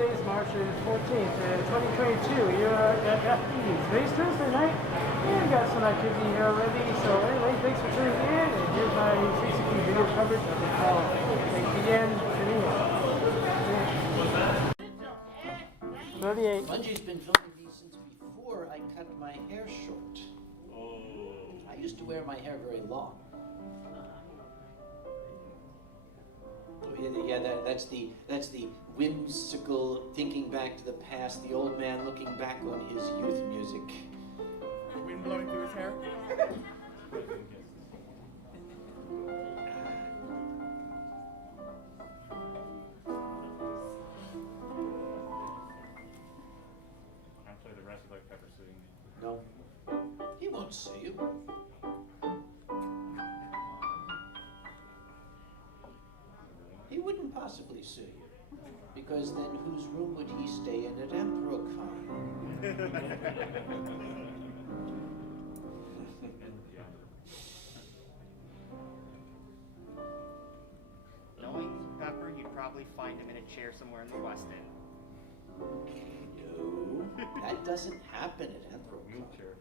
Today is March 14th, 2022. You're at FE. Today's Thursday night, and we got some activity here already. So anyway, thanks for tuning in, and here's my 360 video coverage of the call. Thanks again. 38. Bungie's been filming these since before I cut my hair short. I used to wear my hair very long. Yeah, that's the whimsical thinking back to the past, the old man looking back on his youth music. Wind blowing through his hair. Actually, the rest of like Pepper suing me. No, he won't sue you. He wouldn't possibly sue you, because then whose room would he stay in at Anthrocon? Knowing Pepper, you'd probably find him in a chair somewhere in the West End. No, that doesn't happen at Anthrocon. Wheelchair.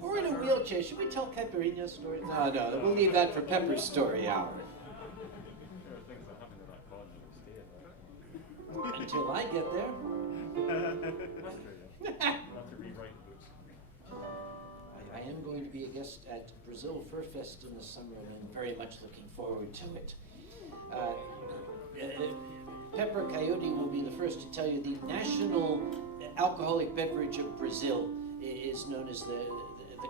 Or in a wheelchair. Should we tell Pepperina's story? No, we'll leave that for Pepper's story hour. There are things that happen in that college that stay Until I get there. That's true, yeah. We'll have to rewrite books. I am going to be a guest at Brazil Fur Fest in the summer, and I'm very much looking forward to it. Pepper Coyote will be the first to tell you the national alcoholic beverage of Brazil is known as the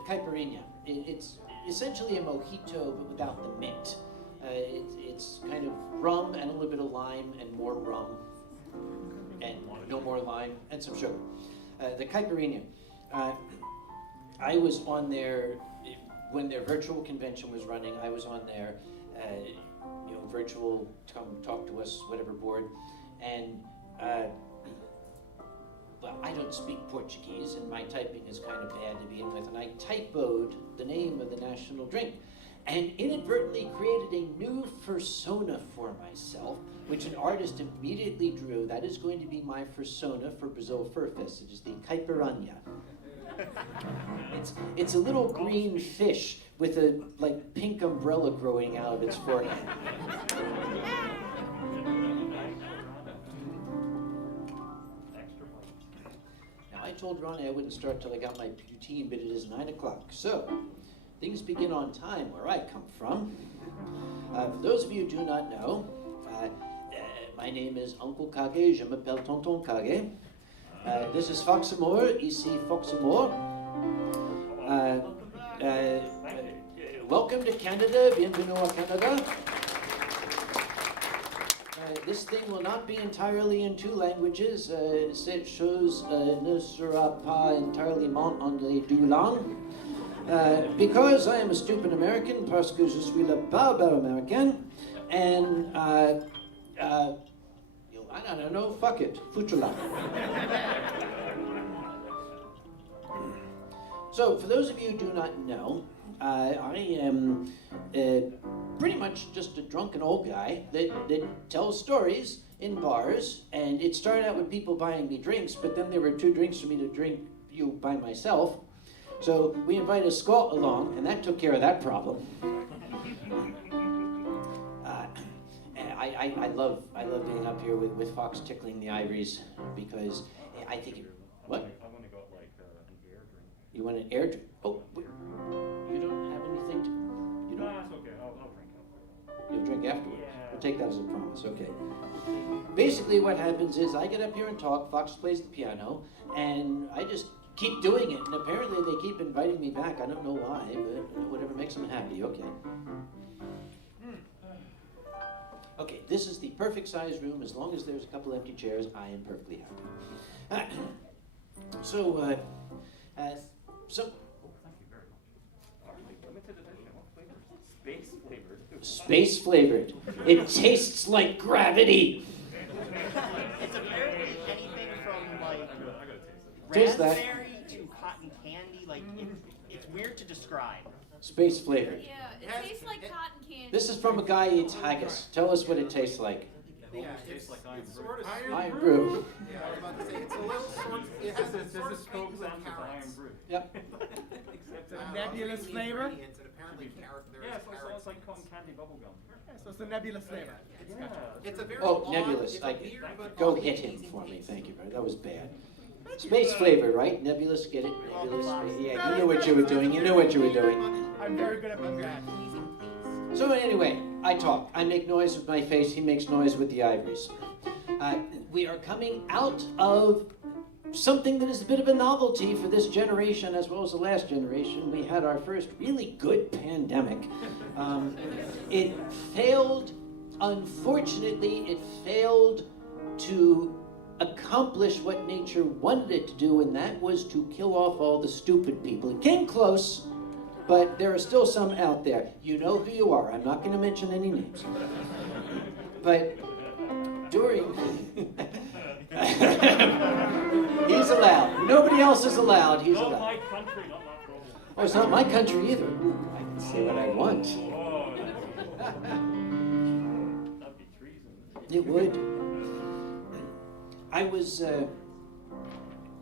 caipirinha. It's essentially a mojito, but without the mint. It's kind of rum and a little bit of lime and more rum and no more lime and some sugar. The caipirinha. I was on there when their virtual convention was running. I was on there, virtual, come talk to us, whatever board, and well, I don't speak Portuguese, and my typing is kind of bad to begin with, and I typoed the name of the national drink, and inadvertently created a new fursona for myself, which an artist immediately drew. That is going to be my fursona for Brazil Fur Fest. It is the caipiranha. It's a little green fish with a pink umbrella growing out of its forehead. Now I told Ronnie I wouldn't start till I got my poutine, but it is 9 o'clock. So things begin on time where I come from. For those of you who do not know, my name is Uncle Kage. Je m'appelle Tonton Kage. This is Foxamore, ici Foxamore. Welcome to Canada, bienvenue à Canada. This thing will not be entirely in 2 languages. Cette chose ne sera pas entièrement en les 2 langues. Because I am a stupid American, parce que je suis le barber américain, and I don't know, fuck it, futrala. So, for those of you who do not know, I am pretty much just a drunken old guy that tells stories in bars, and it started out with people buying me drinks, but then there were 2 drinks for me to drink by myself. So we invited Scott along, and that took care of that problem. I love being up here with Fox tickling the ivories, because I think what? I want to go an air drink. You want an air drink? Oh, you don't have anything to. You don't. No, that's okay. I'll drink after. You'll drink afterwards. Yeah. We'll take that as a promise. Okay. Basically, what happens is I get up here and talk. Fox plays the piano, and I just keep doing it. And apparently, they keep inviting me back. I don't know why, but whatever makes them happy. Okay. Okay, this is the perfect size room. As long as there's a couple empty chairs, I am perfectly happy. So. Oh, thank you very much. Limited edition. What flavor? Space flavored. Space flavored. It tastes like gravity. It's apparently anything from I gotta taste it. Taste that. raspberry to cotton candy. It's weird to describe. Space flavored. Yeah, it tastes like cotton candy. This is from a guy who eats haggis. Tell us what it tastes like. It almost tastes like iron it's brew. sort of Iron brew. Yeah, I was about to say it's a little sort. It has This sort is of Coke sweet with sounds of iron carrots. brew. Yep. Except a I was nebulous reading the flavor? ingredients, and apparently carrot. There yeah, is so carrots it's like in cotton it. candy bubble gum. So it's a nebulous flavor. Yeah. It's a very Oh, odd, nebulous. It's I- a weird, but Go oddly hit him pleasing for me. taste. Thank you, brother. That was bad. Space flavor, right? Nebulous, get it? Nebulous. Yeah, you knew what you were doing. You knew what you were doing. I'm very good at Very that. pleasing taste. So anyway, I talk. I make noise with my face. He makes noise with the ivories. We are coming out of something that is a bit of a novelty for this generation as well as the last generation. We had our first really good pandemic. It failed, unfortunately, it failed to accomplish what nature wanted it to do, and that was to kill off all the stupid people. It came close, but there are still some out there. You know who you are. I'm not going to mention any names. But during... He's allowed. Nobody else is allowed. He's Not allowed. my country, not my problem. Oh, it's not my country either. Ooh, I can say what I want. Oh, that'd be treason. It would. I was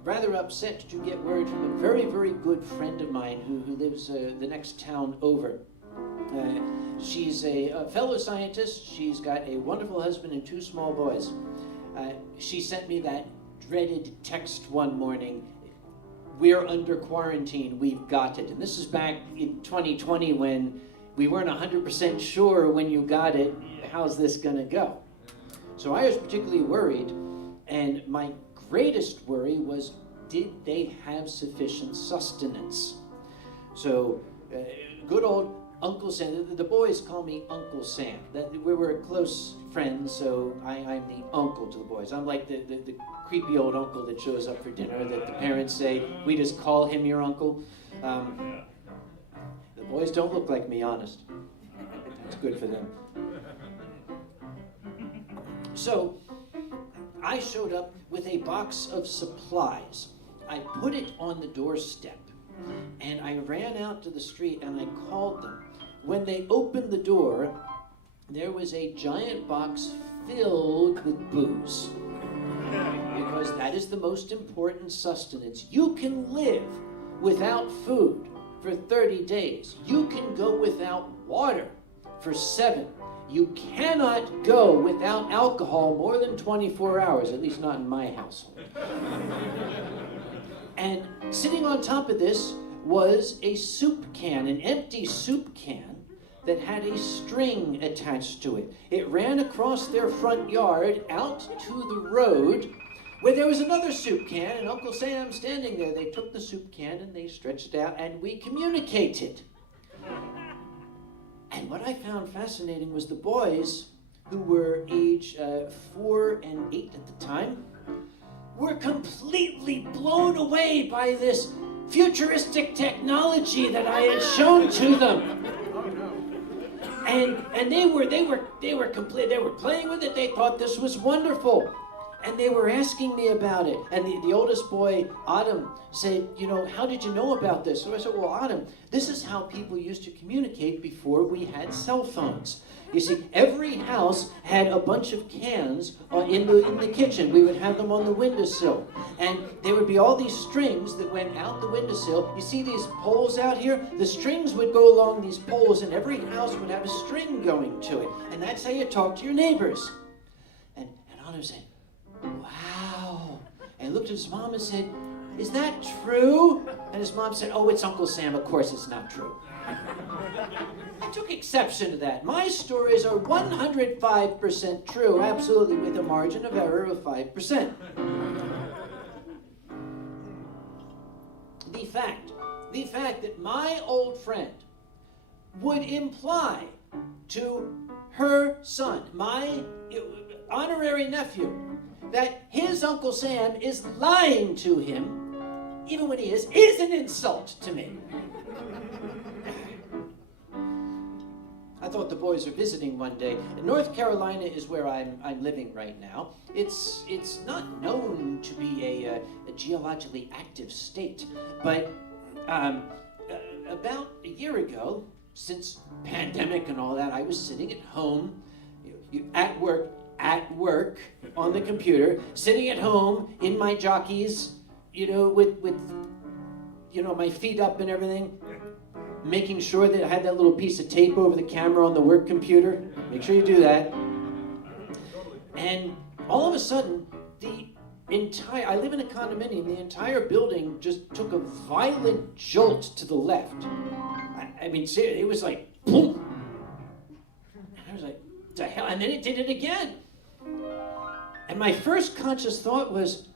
rather upset to get word from a very, very good friend of mine who lives the next town over. She's a fellow scientist. She's got a wonderful husband and 2 small boys. She sent me that dreaded text one morning. We're under quarantine. We've got it. And this is back in 2020 when we weren't 100% sure when you got it, how's this going to go? So I was particularly worried. And my greatest worry was, did they have sufficient sustenance? So, good old Uncle Sam, the boys call me Uncle Sam. We were close friends, so I'm the uncle to the boys. I'm like the creepy old uncle that shows up for dinner that the parents say, we just call him your uncle. The boys don't look like me, honest. That's good for them. So, I showed up with a box of supplies. I put it on the doorstep, and I ran out to the street and I called them. When they opened the door, there was a giant box filled with booze. Because that is the most important sustenance. You can live without food for 30 days. You can go without water for 7. You cannot go without alcohol more than 24 hours, at least not in my household. And sitting on top of this was a soup can, an empty soup can that had a string attached to it. It ran across their front yard out to the road where there was another soup can, and Uncle Sam standing there. They took the soup can and they stretched it out and we communicated. And what I found fascinating was the boys, who were age 4 and 8 at the time, were completely blown away by this futuristic technology that I had shown to them. And they were playing with it. They thought this was wonderful. And they were asking me about it. And the oldest boy, Autumn, said, you know, how did you know about this? So I said, well, Autumn, this is how people used to communicate before we had cell phones. You see, every house had a bunch of cans in the kitchen. We would have them on the windowsill. And there would be all these strings that went out the windowsill. You see these poles out here? The strings would go along these poles, and every house would have a string going to it. And that's how you talk to your neighbors. And Autumn said, wow. And looked at his mom and said, is that true? And his mom said, oh, it's Uncle Sam. Of course it's not true. I took exception to that. My stories are 105% true, absolutely, with a margin of error of 5%. The fact that my old friend would imply to her son, my honorary nephew, that his Uncle Sam is lying to him, even when he is an insult to me. I thought the boys are visiting one day. North Carolina is where I'm living right now. It's not known to be a geologically active state, but about a year ago, since pandemic and all that, I was sitting at home, at work, at work on the computer, sitting at home in my jockeys, with my feet up and everything, making sure that I had that little piece of tape over the camera on the work computer. Make sure you do that. And all of a sudden, I live in a condominium, the entire building just took a violent jolt to the left. I mean, it was like, boom. And I was like, what the hell? And then it did it again. And my first conscious thought was,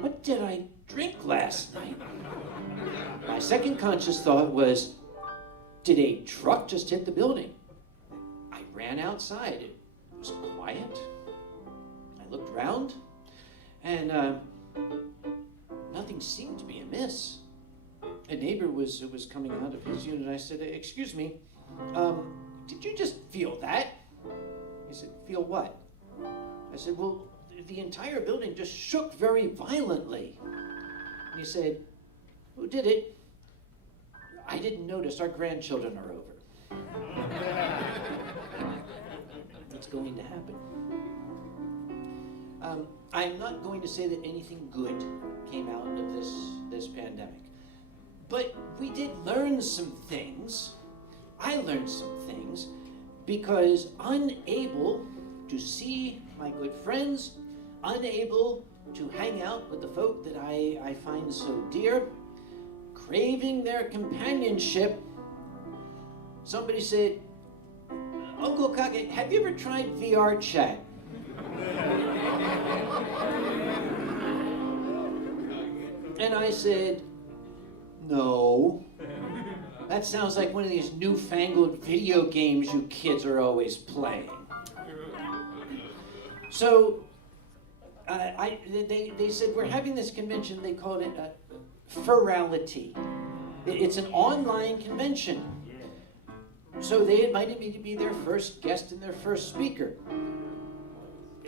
what did I drink last night? My second conscious thought was, did a truck just hit the building? I ran outside. It was quiet. I looked around, and nothing seemed to be amiss. A neighbor was coming out of his unit. I said, excuse me, did you just feel that? He said, feel what? I said, well, the entire building just shook very violently. And he said, who did it? I didn't notice. Our grandchildren are over. What's going to happen? I'm not going to say that anything good came out of this pandemic. But we did learn some things. I learned some things because unable to see my good friends, unable to hang out with the folk that I find so dear, craving their companionship, somebody said, Uncle Kage, have you ever tried VR chat? And I said, no. That sounds like one of these newfangled video games you kids are always playing. So, they said, we're having this convention, they called it Furrality. It's an online convention. So they invited me to be their first guest and their first speaker.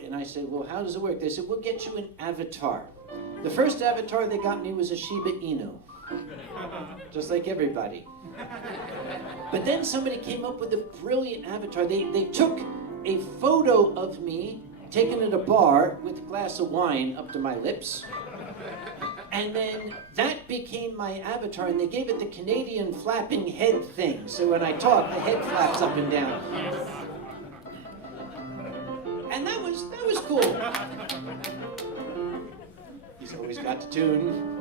And I said, well, how does it work? They said, we'll get you an avatar. The first avatar they got me was a Shiba Inu. Just like everybody. But then somebody came up with a brilliant avatar. They took a photo of me taken at a bar with a glass of wine up to my lips. And then that became my avatar, and they gave it the Canadian flapping head thing. So when I talk, the head flaps up and down. And that was cool. He's always got the tune.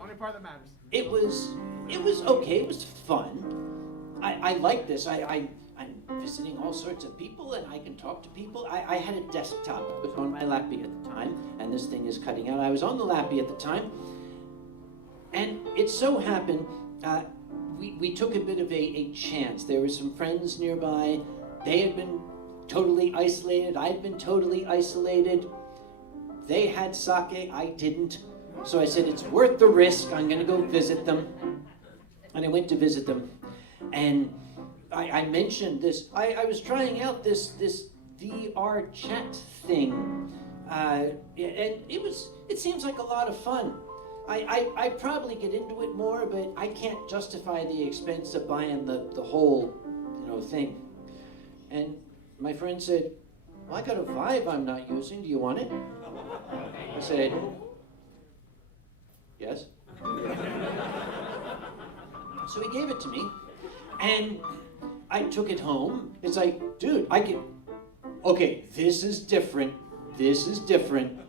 Only part that matters. It was okay. It was fun. I like this. I'm visiting all sorts of people, and I can talk to people. I had a desktop. I was on my lappy at the time, and this thing is cutting out. I was on the lappy at the time, and it so happened we took a bit of a chance. There were some friends nearby. They had been totally isolated. I had been totally isolated. They had sake. I didn't. So I said, it's worth the risk. I'm going to go visit them. And I went to visit them. And I mentioned this. I was trying out this VR chat thing. And it seems like a lot of fun. I'd probably get into it more, but I can't justify the expense of buying the whole thing. And my friend said, well, I got a Vive I'm not using. Do you want it? I said, yes. So he gave it to me, and I took it home. It's like, dude, okay, this is different. This is different.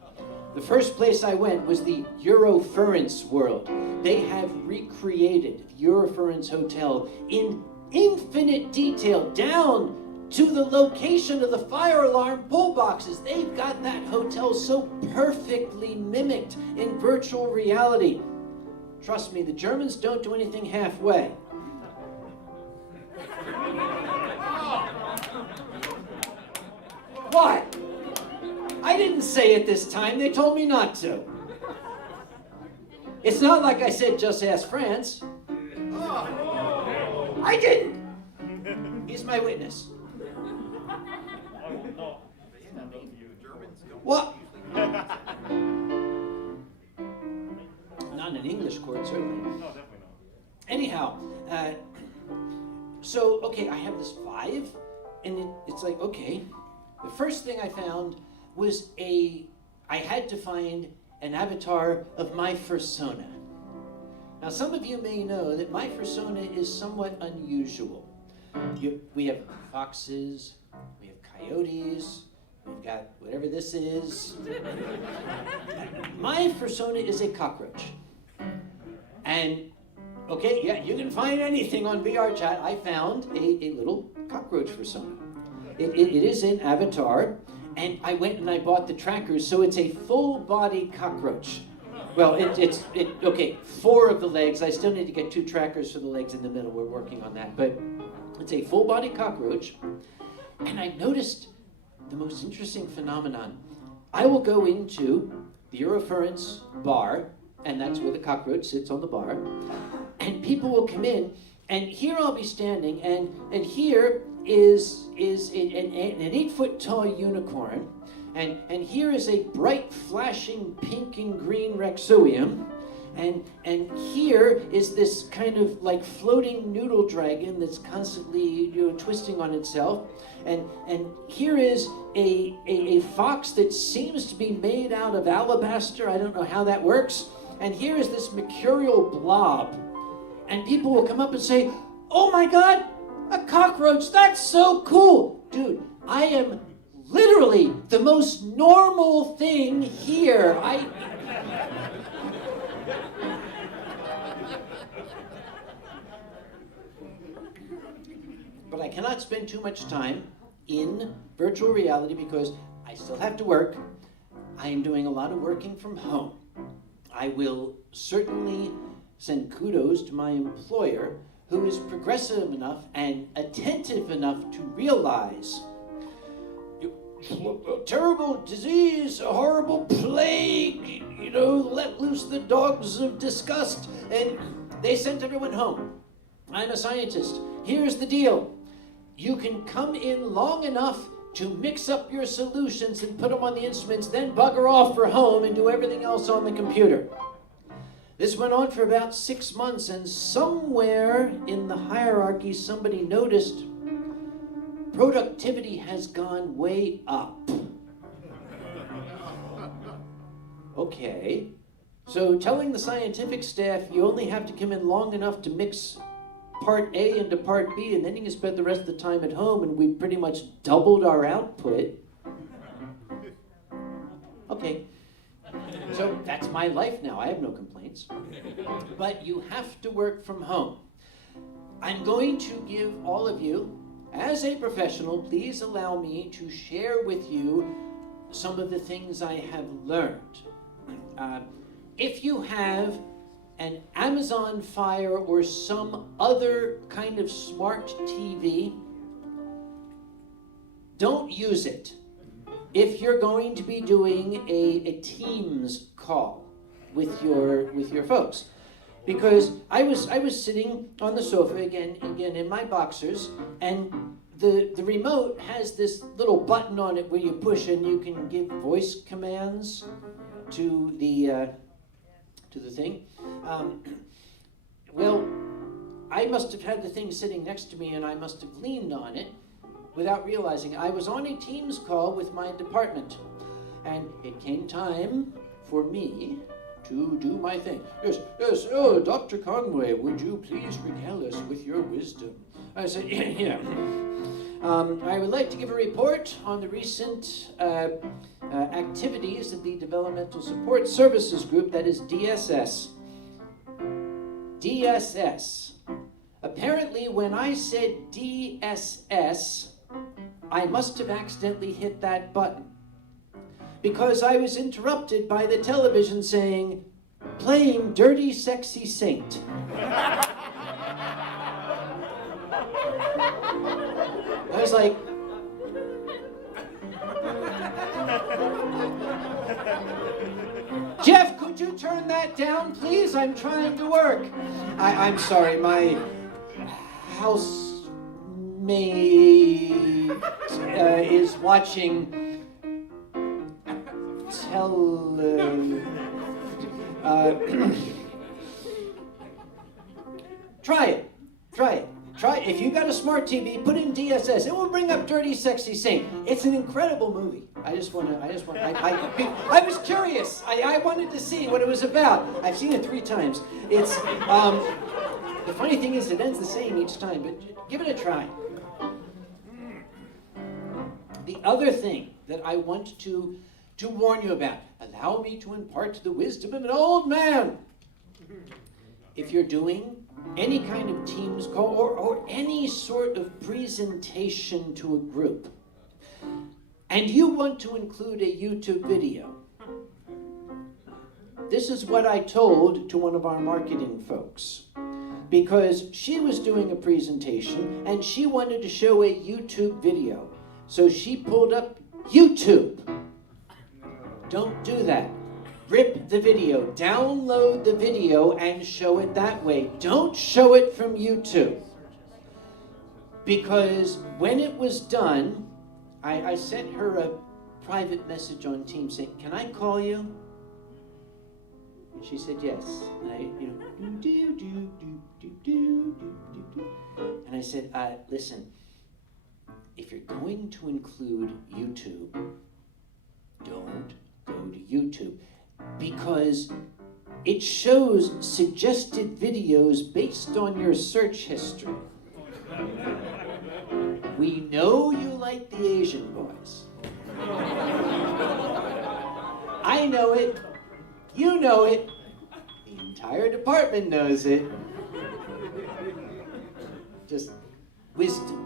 The first place I went was the Eurofurence world. They have recreated the Eurofurence Hotel in infinite detail, down to the location of the fire alarm pull boxes. They've got that hotel so perfectly mimicked in virtual reality. Trust me, the Germans don't do anything halfway. What? I didn't say it this time. They told me not to. It's not like I said, just ask France. I didn't. He's my witness. What? Not in an English court, certainly. No, definitely not. Anyhow, So, okay, I have this 5, and it's like, okay. The first thing I found was I had to find an avatar of my fursona. Now, some of you may know that my fursona is somewhat unusual. We have foxes, we have coyotes, we've got whatever this is. My fursona is a cockroach. And, okay, yeah, you can find anything on VR chat. I found a little cockroach fursona. It is an avatar, and I went and I bought the trackers, so it's a full-body cockroach. Well, okay, 4 of the legs. I still need to get 2 trackers for the legs in the middle. We're working on that, but it's a full-body cockroach, and I noticed the most interesting phenomenon. I will go into the Eurofurence bar, and that's where the cockroach sits on the bar, and people will come in, and here I'll be standing, and here is an 8-foot tall unicorn, and here is a bright flashing pink and green Rexoium, and here is this kind of like floating noodle dragon that's constantly twisting on itself, and here is a fox that seems to be made out of alabaster. I don't know how that works. And here is this mercurial blob, and people will come up and say, "Oh my God, a cockroach, that's so cool." Dude, I am literally the most normal thing here. But I cannot spend too much time in virtual reality because I still have to work. I am doing a lot of working from home. I will certainly send kudos to my employer, who is progressive enough and attentive enough to realize a terrible disease, a horrible plague, let loose the dogs of disgust, and they sent everyone home. I'm a scientist. Here's the deal. You can come in long enough to mix up your solutions and put them on the instruments, then bugger off for home and do everything else on the computer. This went on for about 6 months, and somewhere in the hierarchy, somebody noticed productivity has gone way up. Okay, so telling the scientific staff you only have to come in long enough to mix part A into part B, and then you can spend the rest of the time at home, and we pretty much doubled our output. Okay, so that's my life now. I have no complaints. But you have to work from home. I'm going to give all of you, as a professional, please allow me to share with you some of the things I have learned. If you have an Amazon Fire or some other kind of smart TV, don't use it if you're going to be doing a Teams call with your folks. Because I was sitting on the sofa again in my boxers, and the remote has this little button on it where you push and you can give voice commands to the thing. Well, I must have had the thing sitting next to me, and I must have leaned on it without realizing. I was on a Teams call with my department, and it came time for me to do my thing. Yes, oh, Dr. Conway, would you please regale us with your wisdom? I said, yeah. I would like to give a report on the recent activities of the Developmental Support Services Group, that is DSS. DSS. Apparently, when I said DSS, I must have accidentally hit that button, because I was interrupted by the television saying, "Playing Dirty Sexy Saint." I was like, "Jeff, could you turn that down, please? I'm trying to work." I'm sorry, my housemate is watching Try it. Try, if you got a smart TV, put in DSS. It will bring up Dirty Sexy Saint. It's an incredible movie. I was curious. I wanted to see what it was about. I've seen it 3 times. It's, the funny thing is it ends the same each time, but give it a try. The other thing that I want to warn you about, allow me to impart the wisdom of an old man. If you're doing any kind of Teams call or any sort of presentation to a group, and you want to include a YouTube video, this is what I told to one of our marketing folks, because she was doing a presentation and she wanted to show a YouTube video. So she pulled up YouTube. Don't do that. Rip the video, download the video, and show it that way. Don't show it from YouTube. Because when it was done, I sent her a private message on Teams saying, "Can I call you?" And she said yes. And and I said, listen, if you're going to include YouTube, don't go to YouTube. Because it shows suggested videos based on your search history. We know you like the Asian boys. I know it. You know it. The entire department knows it. Just wisdom.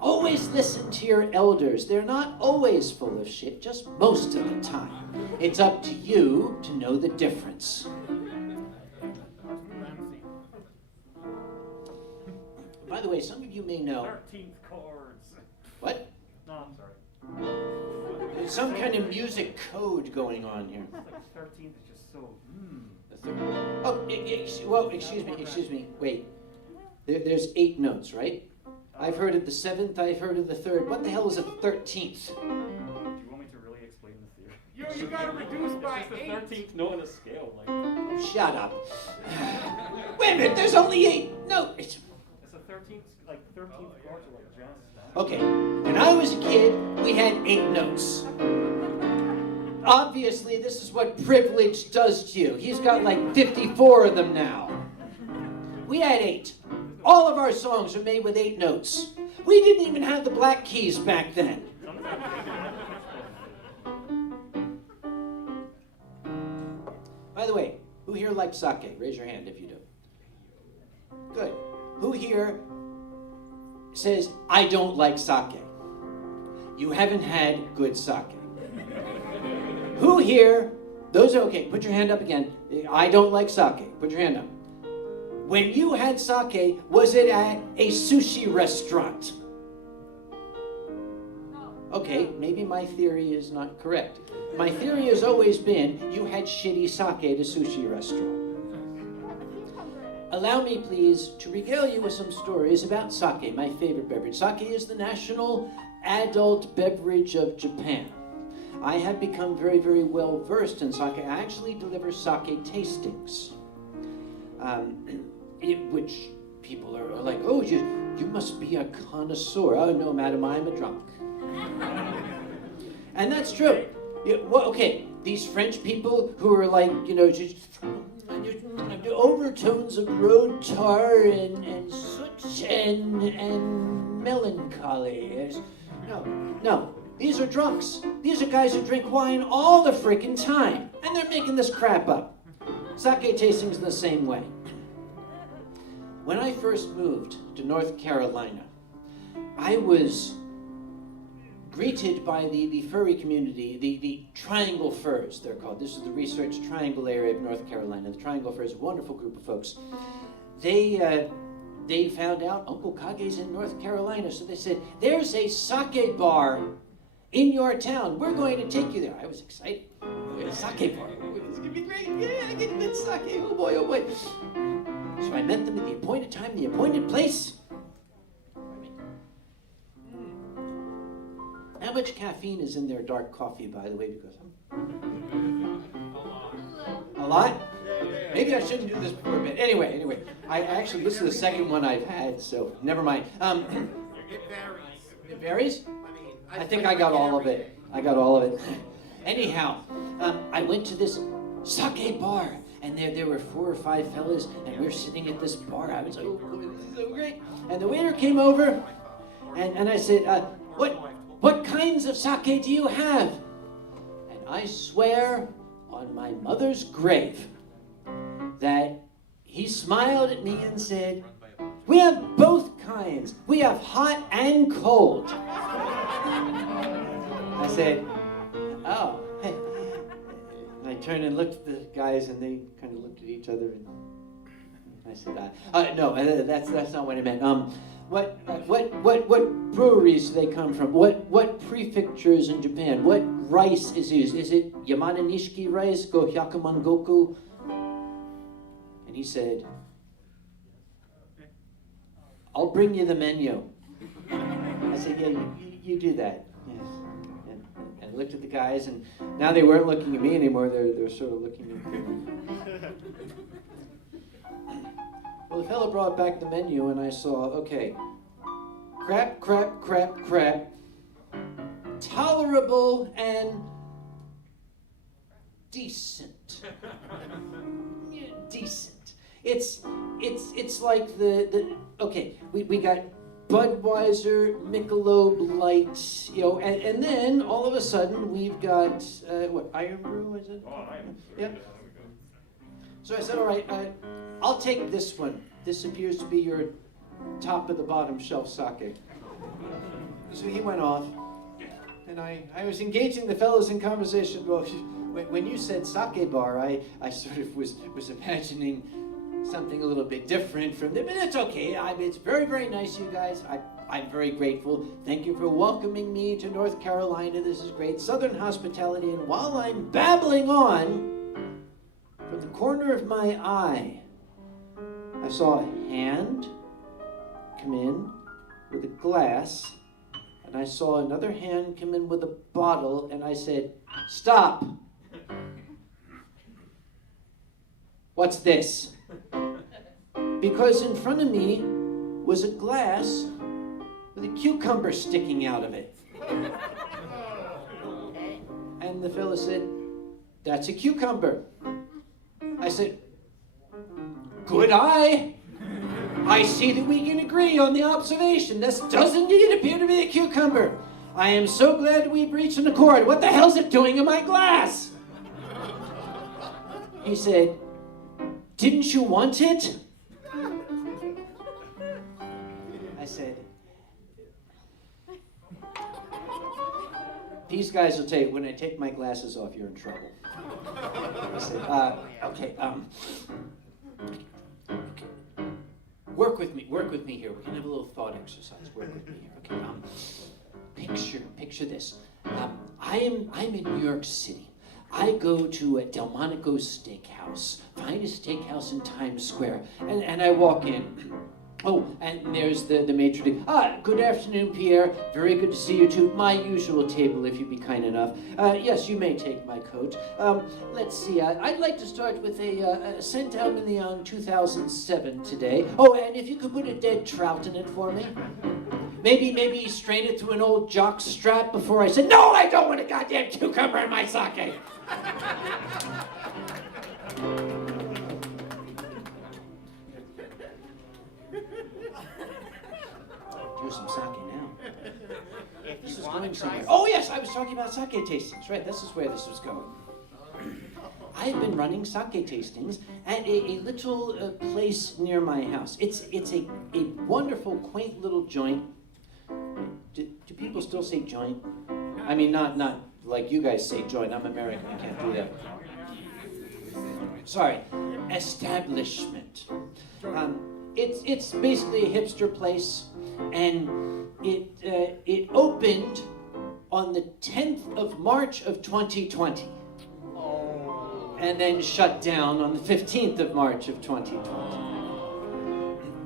Always listen to your elders. They're not always full of shit, just most of the time. It's up to you to know the difference. By the way, some of you may know... 13th chords. What? No, I'm sorry. There's some kind of music code going on here. Like 13th is just so, The third. Oh, excuse me. Wait. There's 8 notes, right? I've heard of the 7th, I've heard of the 3rd. What the hell is a 13th? Do you want me to really explain the theory? You gotta reduce by It's just 8. the 13th note on a scale, like... Shut up. Wait a minute, there's only 8 notes. It's a 13th, like 13th chords are like just... Okay, when I was a kid, we had 8 notes. Obviously, this is what privilege does to you. He's got like 54 of them now. We had 8. All of our songs are made with 8 notes. We didn't even have the black keys back then. By the way, who here likes sake? Raise your hand if you do. Good. Who here says, I don't like sake? You haven't had good sake. Who here, those are okay, put your hand up again. I don't like sake. Put your hand up. When you had sake, was it at a sushi restaurant? Okay, maybe my theory is not correct. My theory has always been you had shitty sake at a sushi restaurant. Allow me, please, to regale you with some stories about sake, my favorite beverage. Sake is the national adult beverage of Japan. I have become very, very well versed in sake. I actually deliver sake tastings. Which people are like, oh, you must be a connoisseur. Oh, no, madam, I'm a drunk. And that's true. Yeah, well, okay, these French people who are like, just overtones of road tar and soot and melancholy. No, these are drunks. These are guys who drink wine all the freaking time, and they're making this crap up. Sake tasting's the same way. When I first moved to North Carolina, I was greeted by the furry community, the Triangle Furs, they're called. This is the Research Triangle area of North Carolina. The Triangle Furs, a wonderful group of folks. They found out Uncle Kage's in North Carolina, so they said, there's a sake bar in your town. We're going to take you there. I was excited. A sake bar. It's going to be great. Yeah, I get good sake. Oh boy, oh boy. So I met them at the appointed time, the appointed place. How much caffeine is in their dark coffee, by the way? Because a lot? Yeah. Maybe I shouldn't do this before bed. Anyway, this is the second one I've had, so never mind. It varies. It varies? I mean, I think I got all of it. Anyhow, I went to this sake bar, and there were 4 or 5 fellas, and we were sitting at this bar. I was like, oh, this is so great. And the waiter came over, and I said, what kinds of sake do you have? And I swear on my mother's grave that he smiled at me and said, we have both kinds. We have hot and cold. I said, oh. And I turned and looked at the guys, and they kind of looked at each other, and I said, no, that's not what I meant. What breweries do they come from? What prefectures in Japan? What rice is used? Is it Yamana Nishiki rice, Go Hyakumangoku? And he said, I'll bring you the menu. I said, yeah, you do that. Yes. And I looked at the guys, and now they weren't looking at me anymore. They're sort of looking at me. Well, the fellow brought back the menu, and I saw, okay, crap, tolerable and decent. Yeah, decent. It's like okay, we got Budweiser, Michelob Light, and then all of a sudden we've got, Iron Brew, is it? Oh, Iron. Yeah. So I said, all right, I'll take this one. This appears to be your top of the bottom shelf sake. So he went off, and I was engaging the fellows in conversation. Well, when you said sake bar, I sort of was imagining something a little bit different from them, but it's okay. It's very, very nice, you guys. I'm very grateful. Thank you for welcoming me to North Carolina. This is great Southern hospitality. And while I'm babbling on, from the corner of my eye, I saw a hand come in with a glass, and I saw another hand come in with a bottle, and I said, stop. What's this? Because in front of me was a glass with a cucumber sticking out of it. And the fellow said, that's a cucumber. I said, good eye. I see that we can agree on the observation. This does indeed appear to be a cucumber. I am so glad we've reached an accord. What the hell's it doing in my glass? He said, didn't you want it? I said, these guys will tell you, when I take my glasses off, you're in trouble. I said, okay, work with me here. We're gonna have a little thought exercise. Work with me here. Okay, picture this. I'm in New York City. I go to a Delmonico's Steakhouse, finest steakhouse in Times Square, and I walk in. Oh, and there's the maitre d'. Good afternoon, Pierre. Very good to see you too. My usual table, if you'd be kind enough. Yes, you may take my coat. Let's see. I'd like to start with a Saint-Emilion 2007 today. Oh, and if you could put a dead trout in it for me. Maybe strain it through an old jock strap before I said, no, I don't want a goddamn cucumber in my sake. Do some sake now. This is going somewhere. Oh yes, I was talking about sake tastings. Right, this is where this was going. I've been running sake tastings at a little place near my house. It's a wonderful, quaint little joint. Do people still say joint? I mean, not like you guys say joint. I'm American. I can't do that. Sorry, establishment. It's basically a hipster place, and it opened on the 10th of March of 2020, and then shut down on the 15th of March of 2020.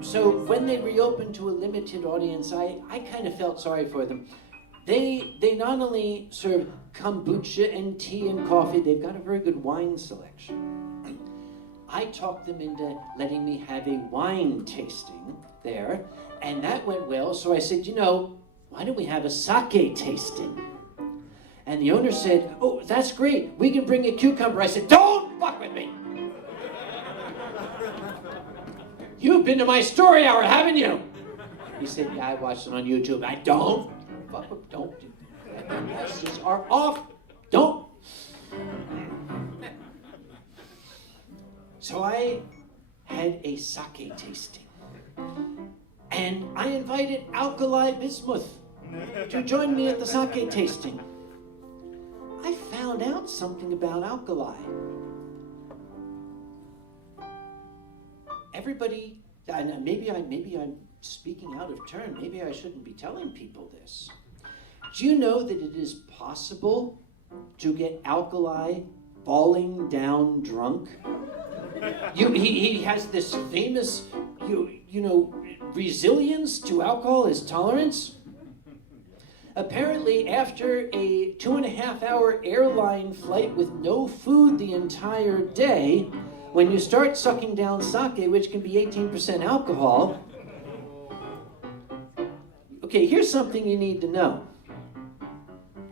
So when they reopened to a limited audience, I kind of felt sorry for them. They not only serve kombucha and tea and coffee, they've got a very good wine selection. I talked them into letting me have a wine tasting there, and that went well. So I said, why don't we have a sake tasting? And the owner said, oh, that's great. We can bring a cucumber. I said, don't fuck with me. You've been to my story hour, haven't you? He said, yeah, I watched it on YouTube. I don't. Fuck with, don't. Glasses are off. Don't. So I had a sake tasting. And I invited Alkali Bismuth to join me at the sake tasting. I found out something about alkali. Everybody, and maybe I'm speaking out of turn. Maybe I shouldn't be telling people this. Do you know that it is possible to get alkali falling down drunk? He has this famous, resilience to alcohol, his tolerance. Apparently, after a 2.5-hour airline flight with no food the entire day, when you start sucking down sake, which can be 18% alcohol, okay, here's something you need to know.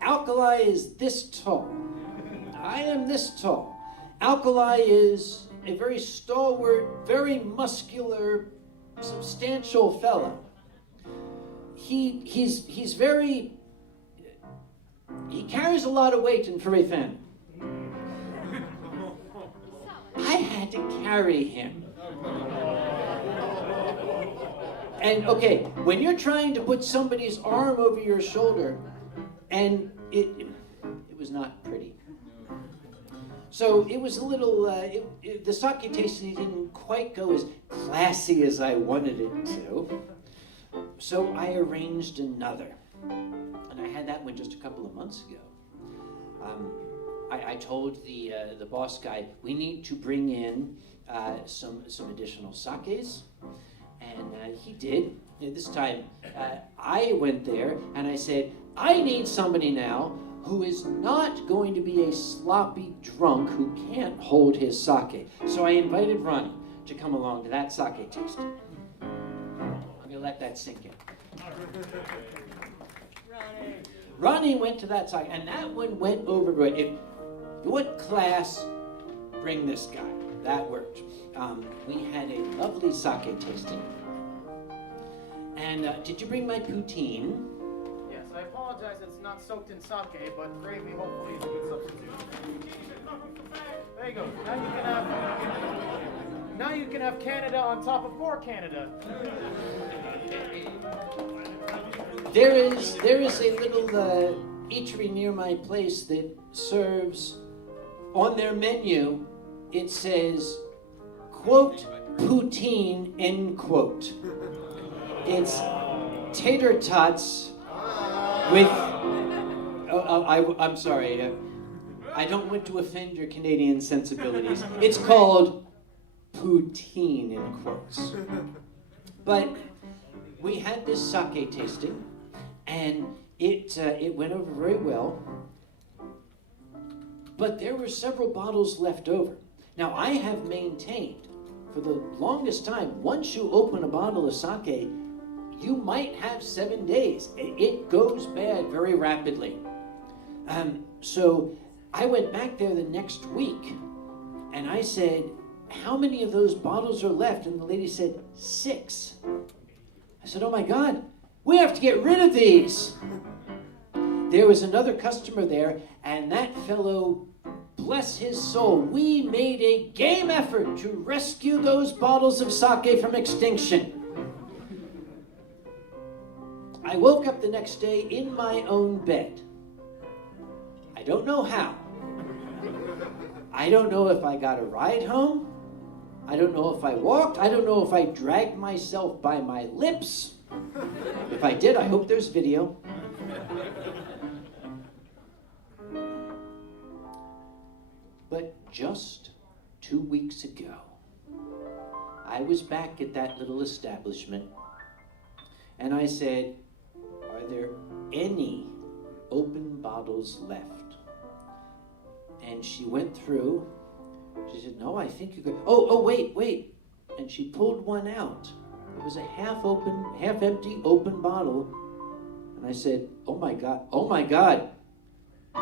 Alkali is this tall. I am this tall. Alkali is a very stalwart, very muscular, substantial fellow. He's very, he carries a lot of weight in Furry fandom. I had to carry him. And okay, when you're trying to put somebody's arm over your shoulder, and it was not pretty. So it was a little, the sake tasting didn't quite go as classy as I wanted it to. So I arranged another. And I had that one just a couple of months ago. I told the boss guy, we need to bring in some additional sakes. And he did. This time, I went there and I said, I need somebody now who is not going to be a sloppy drunk who can't hold his sake. So I invited Ronnie to come along to that sake tasting. I'm going to let that sink in. Ronnie went to that sake, and that one went over great. If you want class, bring this guy. That worked. We had a lovely sake tasting. And did you bring my poutine? Yes, I apologize it's not soaked in sake, but gravy hopefully is a good substitute. There you go. Now you can have Canada on top of more Canada. There is a little eatery near my place that serves, on their menu, it says, quote, poutine, end quote. It's tater tots with, I'm sorry, I don't want to offend your Canadian sensibilities. It's called poutine, in quotes. But we had this sake tasting, and it went over very well. But there were several bottles left over. Now, I have maintained for the longest time, once you open a bottle of sake, you might have 7 days. It goes bad very rapidly. So I went back there the next week, and I said, how many of those bottles are left? And the lady said, 6. I said, oh my God, we have to get rid of these. There was another customer there, and that fellow, bless his soul, we made a game effort to rescue those bottles of sake from extinction. I woke up the next day in my own bed. I don't know how. I don't know if I got a ride home. I don't know if I walked. I don't know if I dragged myself by my lips. If I did, I hope there's video. But just 2 weeks ago, I was back at that little establishment, and I said, are there any open bottles left? And she went through She said, no, I think you could. Oh, wait. And she pulled one out. It was a half-empty, open bottle. And I said, oh my God,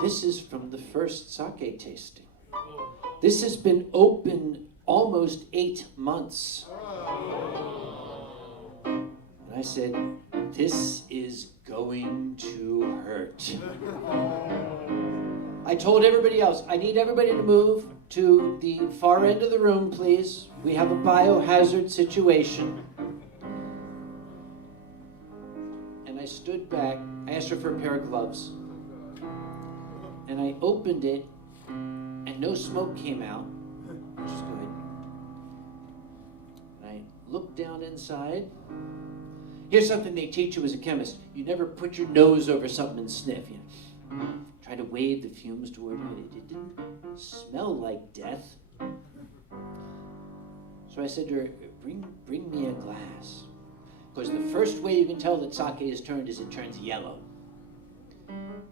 this is from the first sake tasting. This has been open almost 8 months. And I said, this is going to hurt. I told everybody else, I need everybody to move to the far end of the room, please. We have a biohazard situation. And I stood back. I asked her for a pair of gloves. And I opened it, and no smoke came out, which is good. And I looked down inside. Here's something they teach you as a chemist. You never put your nose over something and sniff. You know, try to wave the fumes toward it. It didn't smell like death. So I said to her, bring me a glass. Because the first way you can tell that sake is turned is it turns yellow.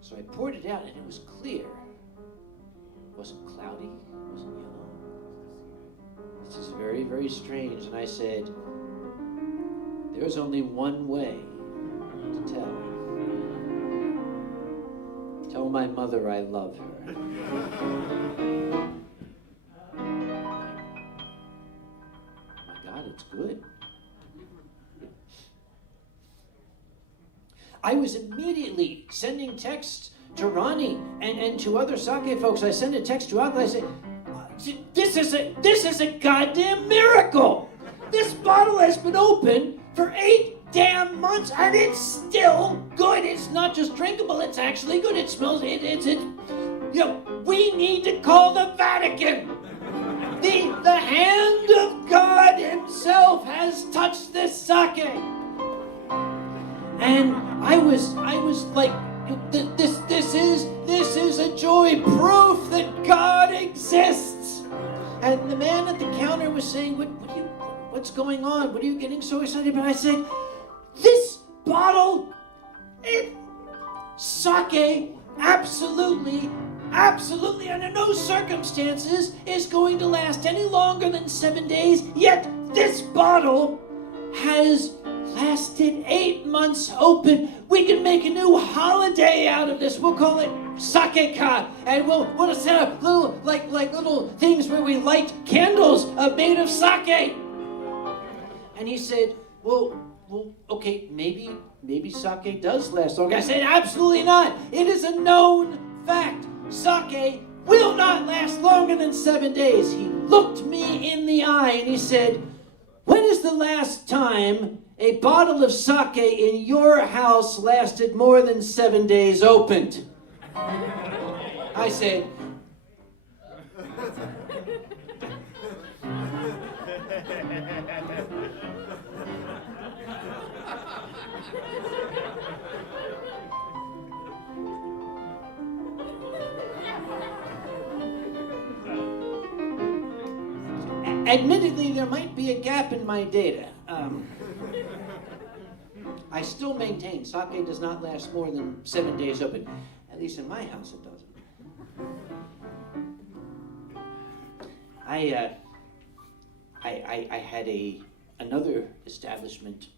So I poured it out and it was clear. It wasn't cloudy, it wasn't yellow. This is very, very strange. And I said, there's only one way to tell. Tell my mother I love her. Oh my God, it's good. I was immediately sending texts to Ronnie and to other sake folks. I sent a text to Alka. I said, this is a goddamn miracle. This bottle has been open for 8 damn months and it's still good. It's not just drinkable, it's actually good. It smells, it's you know, we need to call the Vatican. The hand of God himself has touched this sake. And I was like, this is a joy, proof that God exists. And the man at the counter was saying, what's going on? What are you getting so excited about? I said, this bottle, sake, absolutely under no circumstances is going to last any longer than 7 days. Yet this bottle has lasted 8 months open. We can make a new holiday out of this. We'll call it Sakeka, and we'll set up little like little things where we light candles made of sake. And he said, well, okay, maybe sake does last longer. I said, absolutely not. It is a known fact. Sake will not last longer than 7 days. He looked me in the eye and he said, when is the last time a bottle of sake in your house lasted more than 7 days opened? I said, admittedly, there might be a gap in my data. I still maintain sake does not last more than 7 days open. At least in my house, it doesn't. I had another establishment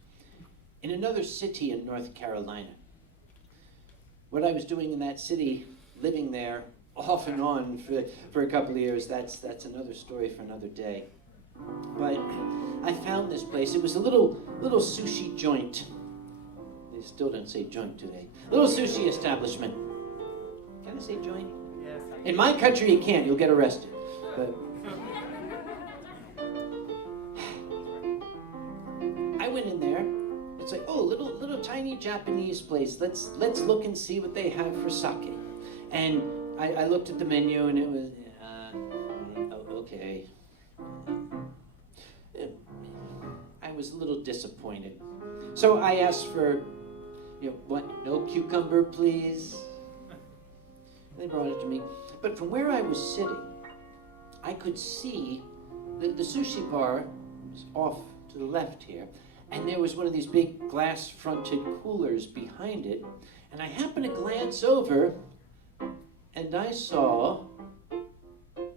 in another city in North Carolina. What I was doing in that city, living there off and on for a couple of years, that's another story for another day. But I found this place. It was a little sushi joint. They still don't say joint today. Little sushi establishment. Can I say joint? Yes. In my country, you can't. You'll get arrested. But I went in there. It's like, oh, little tiny Japanese place. Let's look and see what they have for sake. And I looked at the menu and it was, okay. I was a little disappointed. So I asked for, no cucumber, please. They brought it to me. But from where I was sitting, I could see the sushi bar was off to the left here. And there was one of these big glass-fronted coolers behind it. And I happened to glance over, and I saw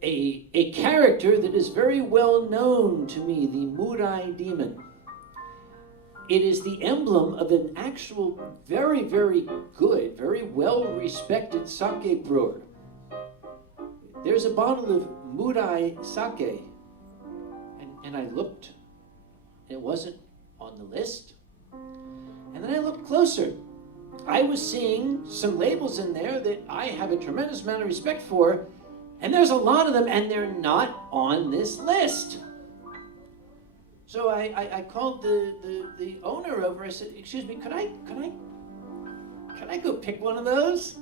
a character that is very well known to me, the Murai demon. It is the emblem of an actual very, very good, very well-respected sake brewer. There's a bottle of Murai sake, and I looked. It wasn't on the list. And then I looked closer. I was seeing some labels in there that I have a tremendous amount of respect for, and there's a lot of them, and they're not on this list. So I called the owner over. I said, "Excuse me, can I go pick one of those?"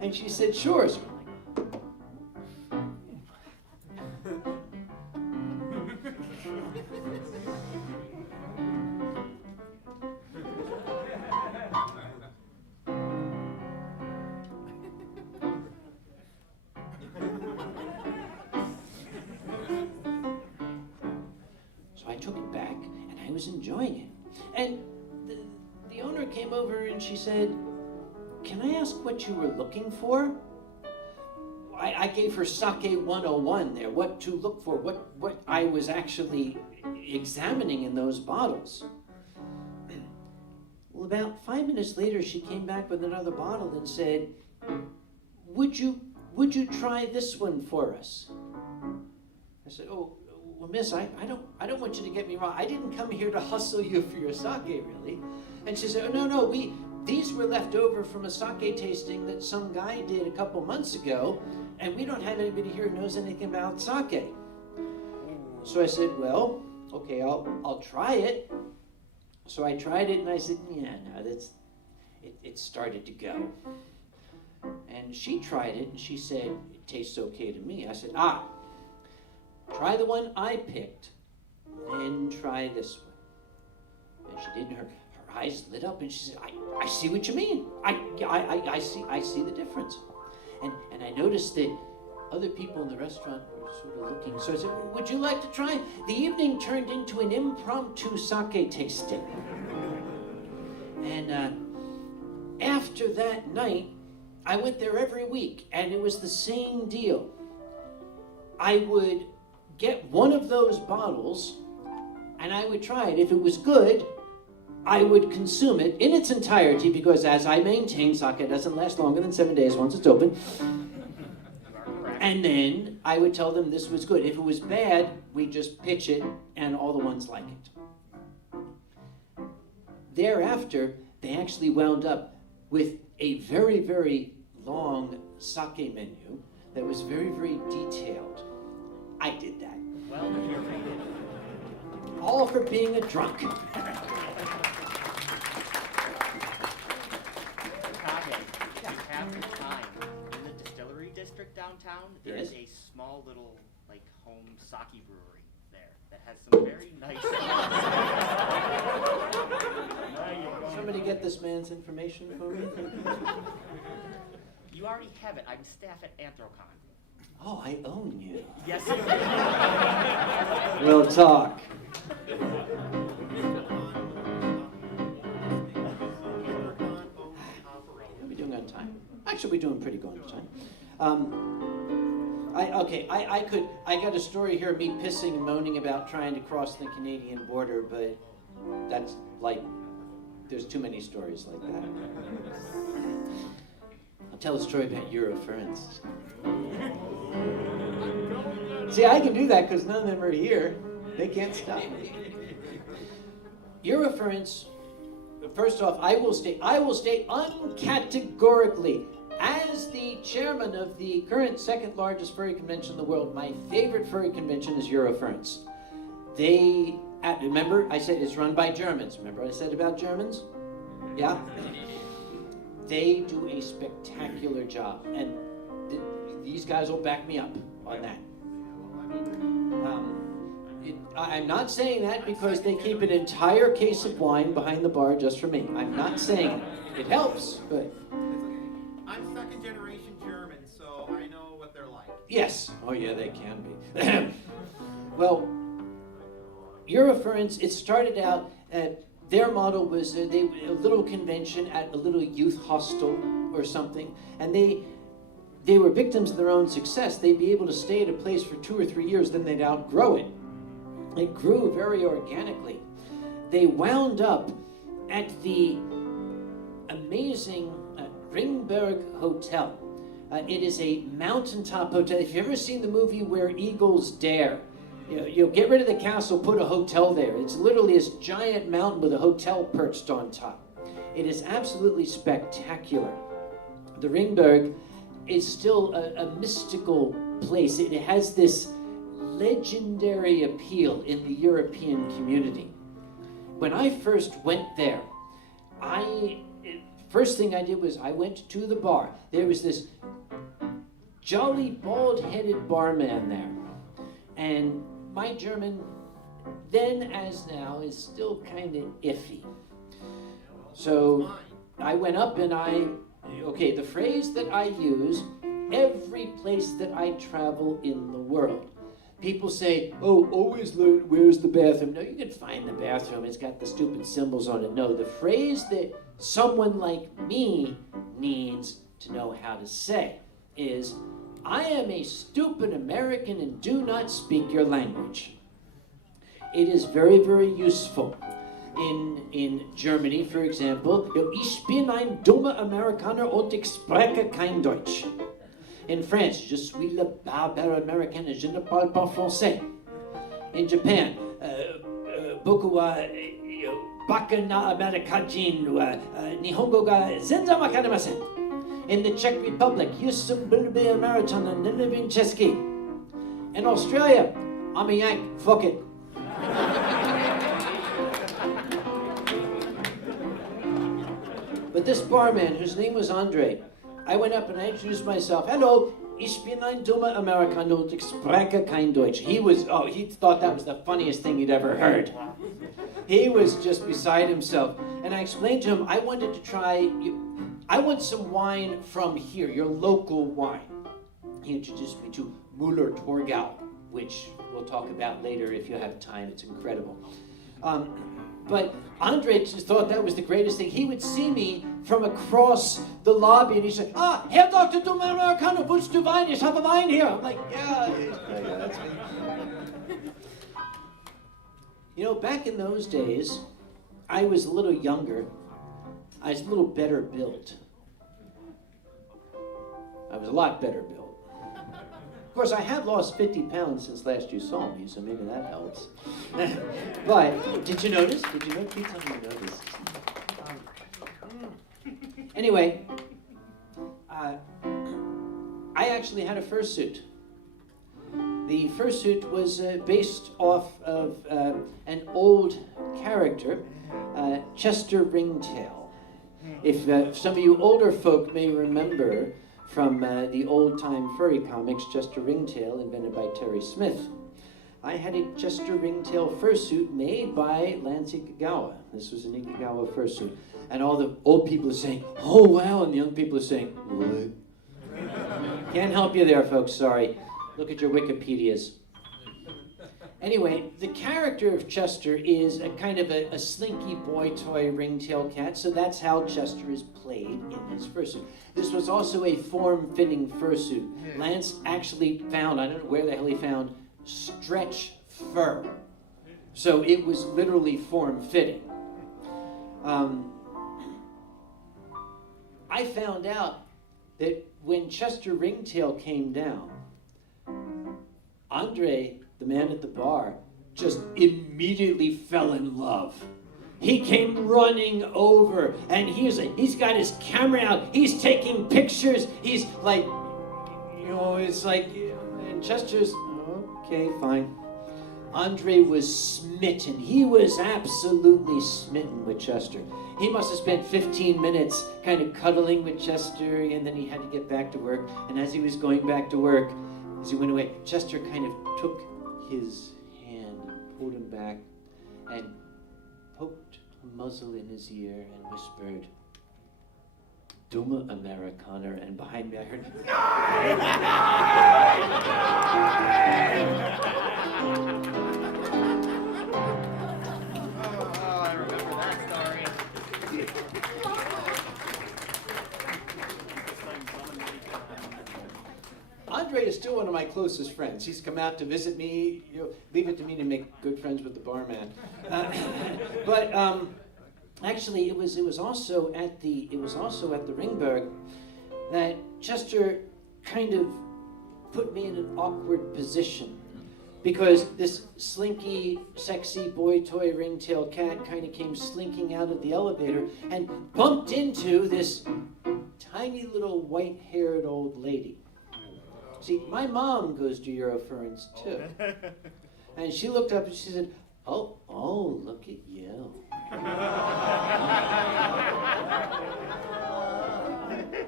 And she said, "Sure." So I'm like, I took it back, and I was enjoying it. And the owner came over, and she said, "Can I ask what you were looking for?" I gave her Sake 101 there, what to look for, what I was actually examining in those bottles. Well, about 5 minutes later, she came back with another bottle and said, would you try this one for us?" I said, "Oh, well, miss, I don't want you to get me wrong. I didn't come here to hustle you for your sake, really." And she said, "Oh, no, these were left over from a sake tasting that some guy did a couple months ago, and we don't have anybody here who knows anything about sake." So I said, "Well, okay, I'll try it." So I tried it, and I said, "Yeah, no, it started to go." And she tried it, and she said, "It tastes okay to me." I said, "Try the one I picked, then try this one." And she did, and her eyes lit up, and she said, I see what you mean. I see the difference. And I noticed that other people in the restaurant were sort of looking. So I said, "Would you like to try?" The evening turned into an impromptu sake tasting. And after that night, I went there every week, and it was the same deal. I would get one of those bottles, and I would try it. If it was good, I would consume it in its entirety, because as I maintain, sake doesn't last longer than 7 days once it's open. And then I would tell them this was good. If it was bad, we'd just pitch it, and all the ones like it. Thereafter, they actually wound up with a very, very long sake menu that was very, very detailed. I did that. Well, you're rated. All for being a drunk. Kage, if you have the time, in the distillery district downtown, there is a small little, home sake brewery there that has some very nice. Somebody get this man's information for me. You already have it. I'm staff at Anthrocon. Oh, I own you. Yes, you do. We'll talk. How are we doing on time? Actually, we're doing pretty good on time. I got a story here of me pissing and moaning about trying to cross the Canadian border, but that's there's too many stories like that. I'll tell a story about Eurofurns. See, I can do that because none of them are here. They can't stop me. Eurofurns, first off, I will state uncategorically, as the chairman of the current second largest furry convention in the world, my favorite furry convention is Eurofurns. Remember, I said it's run by Germans. Remember what I said about Germans? Yeah? They do a spectacular job, and these guys will back me up on that. I'm not saying that because they keep an entire case of wine behind the bar just for me. I'm not saying it. It helps, but... I'm second generation German, so I know what they're like. Yes. Oh yeah, they can be. Well, Eurofurns, it started out at... Their model was a little convention at a little youth hostel or something, and they were victims of their own success. They'd be able to stay at a place for 2 or 3 years, then they'd outgrow it. It grew very organically. They wound up at the amazing Ringberg Hotel. It is a mountaintop hotel. If you've ever seen the movie Where Eagles Dare, you'll get rid of the castle, put a hotel there. It's literally this giant mountain with a hotel perched on top. It is absolutely spectacular. The Ringberg is still a mystical place. It has this legendary appeal in the European community. When I first went there, first thing I did was I went to the bar. There was this jolly bald-headed barman there. And my German, then as now, is still kind of iffy. So I went up and the phrase that I use every place that I travel in the world. People say, oh, always learn where's the bathroom. No, you can find the bathroom. It's got the stupid symbols on it. No, the phrase that someone like me needs to know how to say is, I am a stupid American and do not speak your language. It is very, very useful. In Germany, for example, ich bin ein dummer Amerikaner und ich spreche kein Deutsch. In France, je suis le barbare américain et je ne parle pas français. In Japan, boku wa baka na Amerikajin wa nihongo ga zenzen wakarimasen. In the Czech Republic, Yusum Bilby American and Nilivin Chesky. In Australia, I'm a Yank, fuck it. But this barman, whose name was Andre, I went up and I introduced myself. Hello, ich bin ein dummer Amerikaner und ich spreche kein Deutsch. He thought that was the funniest thing he'd ever heard. He was just beside himself. And I explained to him, I want some wine from here, your local wine. He introduced me to Müller Torgau, which we'll talk about later if you have time. It's incredible. But Andre just thought that was the greatest thing. He would see me from across the lobby and he said, Herr Dr. Dummer Amerikaner, willst du Wein? Ich habe Wein here. I'm like, yeah, that's me. You know, back in those days, I was a little younger. I was a little better built. I was a lot better built. Of course, I have lost 50 pounds since last you saw me, so maybe that helps. But, did you notice? Did you notice? Please tell me you noticed. Anyway, I actually had a fursuit. The fursuit was based off of an old character, Chester Ringtail. If some of you older folk may remember from the old-time furry comics, Chester Ringtail, invented by Terry Smith. I had a Chester Ringtail fursuit made by Lance Ikegawa. This was an Ikegawa fursuit. And all the old people are saying, oh wow, and the young people are saying, what? Can't help you there, folks, sorry. Look at your Wikipedias. Anyway, the character of Chester is a kind of a slinky boy toy ringtail cat, so that's how Chester is played in his fursuit. This was also a form-fitting fursuit. Lance actually found, I don't know where the hell he found, stretch fur. So it was literally form-fitting. I found out that when Chester Ringtail came down, Andre, the man at the bar, just immediately fell in love. He came running over, and he's got his camera out. He's taking pictures. He's like, it's like, and Chester's, okay, fine. Andre was smitten. He was absolutely smitten with Chester. He must have spent 15 minutes kind of cuddling with Chester, and then he had to get back to work. And as he was going back to work, as he went away, Chester kind of took his hand, pulled him back, and poked a muzzle in his ear and whispered, Dummer Amerikaner, and behind me I heard, Oh, I remember that story. Andre is still one of my closest friends. He's come out to visit me. Leave it to me to make good friends with the barman. But actually, it was also at the Ringberg that Chester kind of put me in an awkward position, because this slinky, sexy boy toy ringtail cat kind of came slinking out of the elevator and bumped into this tiny little white-haired old lady. See, my mom goes to Eurofurns too. And she looked up and she said, oh, look at you.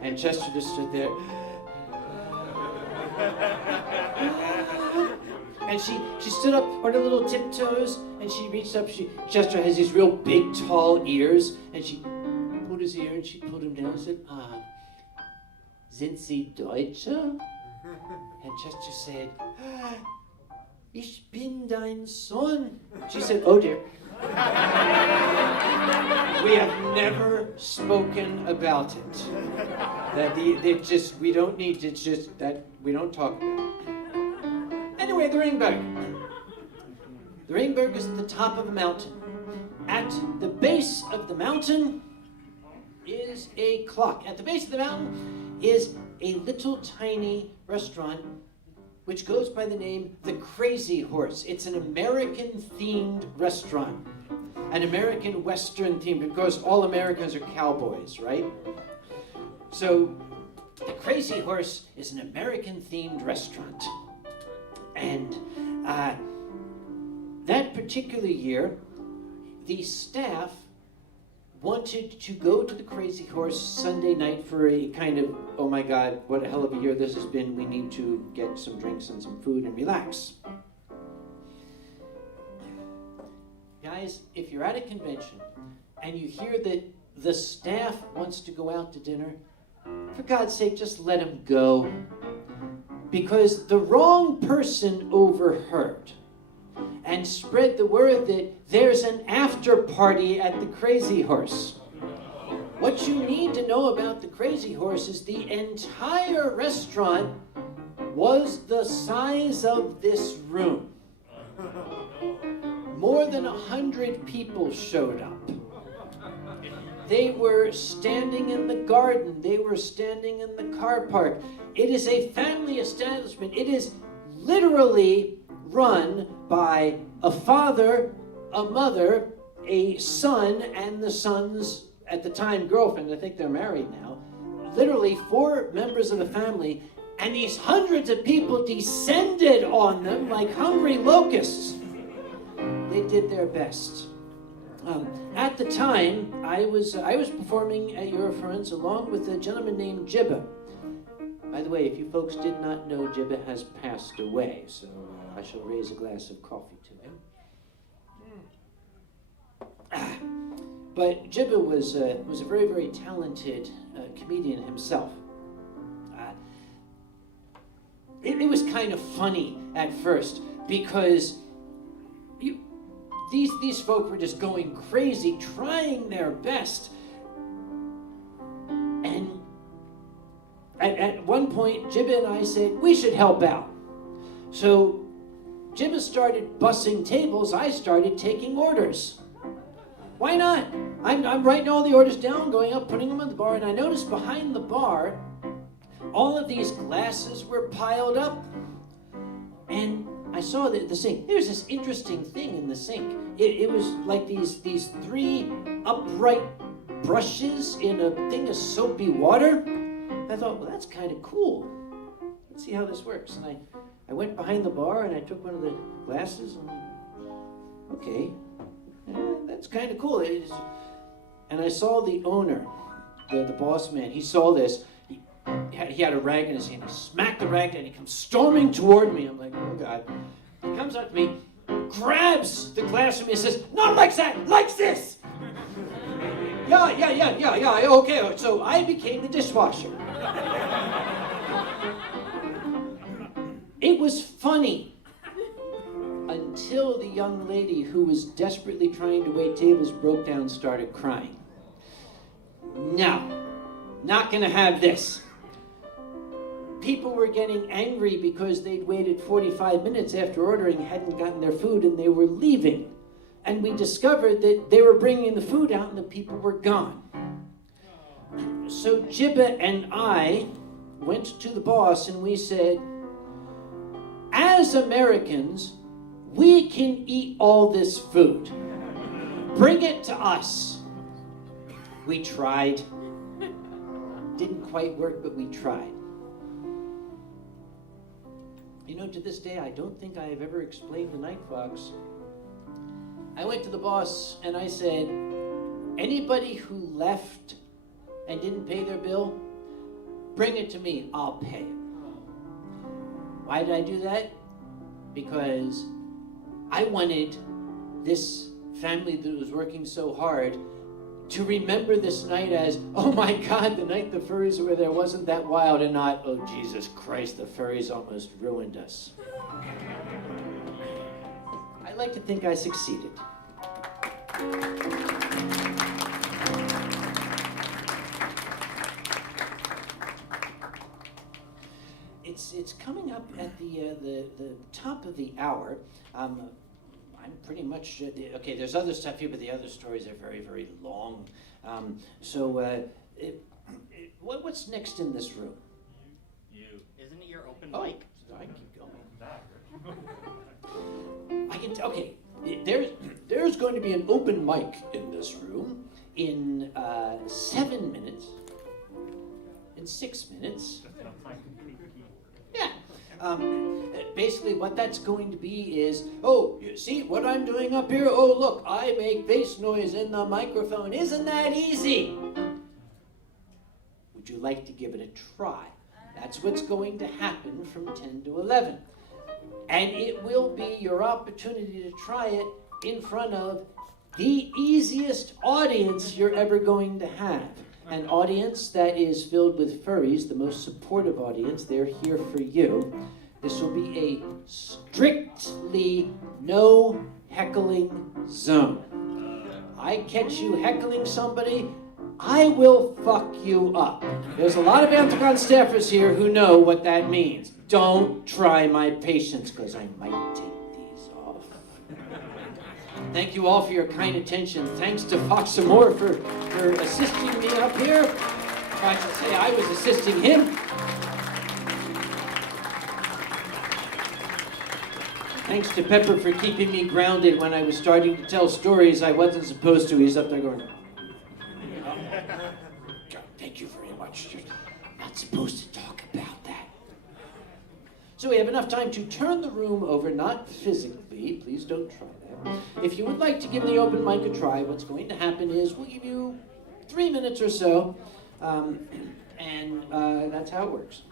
And Chester just stood there. And she stood up on her little tiptoes, and she reached up. Chester has these real big, tall ears, and she pulled his ear, and she pulled him down and said, sind Sie Deutsche? And Chester said, ich bin dein Sohn. She said, oh dear. We have never spoken about it. We don't need to just, that we don't talk about it. Anyway, the Ringberg. The Ringberg is at the top of a mountain. At the base of the mountain is a clock. At the base of the mountain is a little tiny restaurant which goes by the name The Crazy Horse. It's an American-themed restaurant. An American Western themed, because all Americans are cowboys, right? So, The Crazy Horse is an American-themed restaurant. And that particular year, the staff wanted to go to the Crazy Horse Sunday night for a kind of, oh my God, what a hell of a year this has been. We need to get some drinks and some food and relax. Guys, if you're at a convention and you hear that the staff wants to go out to dinner, for God's sake, just let them go. Because the wrong person overheard and spread the word that there's an after party at the Crazy Horse. What you need to know about the Crazy Horse is the entire restaurant was the size of this room. More than 100 people showed up. They were standing in the garden. They were standing in the car park. It is a family establishment. It is literally run by a father, a mother, a son, and the son's, at the time, girlfriend. I think they're married now. Literally 4 members of the family, and these hundreds of people descended on them like hungry locusts. They did their best. At the time, I was performing at Eurofurns along with a gentleman named Jibba. By the way, if you folks did not know, Jibba has passed away, so I shall raise a glass of coffee to him. But Jibba was a very, very talented comedian himself. It was kind of funny at first because these folk were just going crazy, trying their best. And at one point, Jibba and I said, we should help out. So Jibba started bussing tables. I started taking orders. Why not? I'm writing all the orders down, going up, putting them on the bar, and I noticed behind the bar, all of these glasses were piled up. And I saw the sink. There's this interesting thing in the sink. It was like these 3 upright brushes in a thing of soapy water. I thought, well, that's kind of cool. Let's see how this works. And I went behind the bar and I took one of the glasses and okay, that's kind of cool. And I saw the owner, the boss man. He saw this. He had a rag in his hand. He smacked the rag and he comes storming toward me. I'm like, oh God. He comes up to me, grabs the glass from me and says, not like that, like this. Yeah, okay. So I became the dishwasher. It was funny until the young lady who was desperately trying to wait tables broke down and started crying. No, not gonna have this. people were getting angry because they'd waited 45 minutes after ordering, hadn't gotten their food, and they were leaving. And we discovered that they were bringing the food out and the people were gone. So Jibba and I went to the boss and we said, as Americans, we can eat all this food. Bring it to us. We tried. Didn't quite work, but we tried. You know, to this day, I don't think I have ever explained the Night Fox. I went to the boss and I said, anybody who left and didn't pay their bill, bring it to me, I'll pay it. Why did I do that? Because I wanted this family that was working so hard to remember this night as, oh my God, the night the furries were there wasn't that wild, and not, oh Jesus Christ, the furries almost ruined us. I like to think I succeeded. It's coming up at the top of the hour. I'm pretty much, okay, there's other stuff here, but the other stories are very, very long. What's next in this room? You. Isn't it your open Oh, mic? I keep going. I can, okay, there's going to be an open mic in this room in 7 minutes, in 6 minutes. Yeah. Basically what that's going to be is, oh, you see what I'm doing up here? Oh, look, I make bass noise in the microphone. Isn't that easy? Would you like to give it a try? That's what's going to happen from 10 to 11. And it will be your opportunity to try it in front of the easiest audience you're ever going to have. An audience that is filled with furries, the most supportive audience. They're here for you. This will be a strictly no heckling zone. I catch you heckling somebody, I will fuck you up. There's a lot of Anthropon staffers here who know what that means. Don't try my patience, because I might take these off. Thank you all for your kind attention. Thanks to Fox Amore for assisting me up here. I should say I was assisting him. Thanks to Pepper for keeping me grounded when I was starting to tell stories I wasn't supposed to. He's up there going, God, thank you very much. You're not supposed to talk about that. So we have enough time to turn the room over, not physically. Please don't try that. If you would like to give the open mic a try, what's going to happen is we'll give you 3 minutes or so, and that's how it works.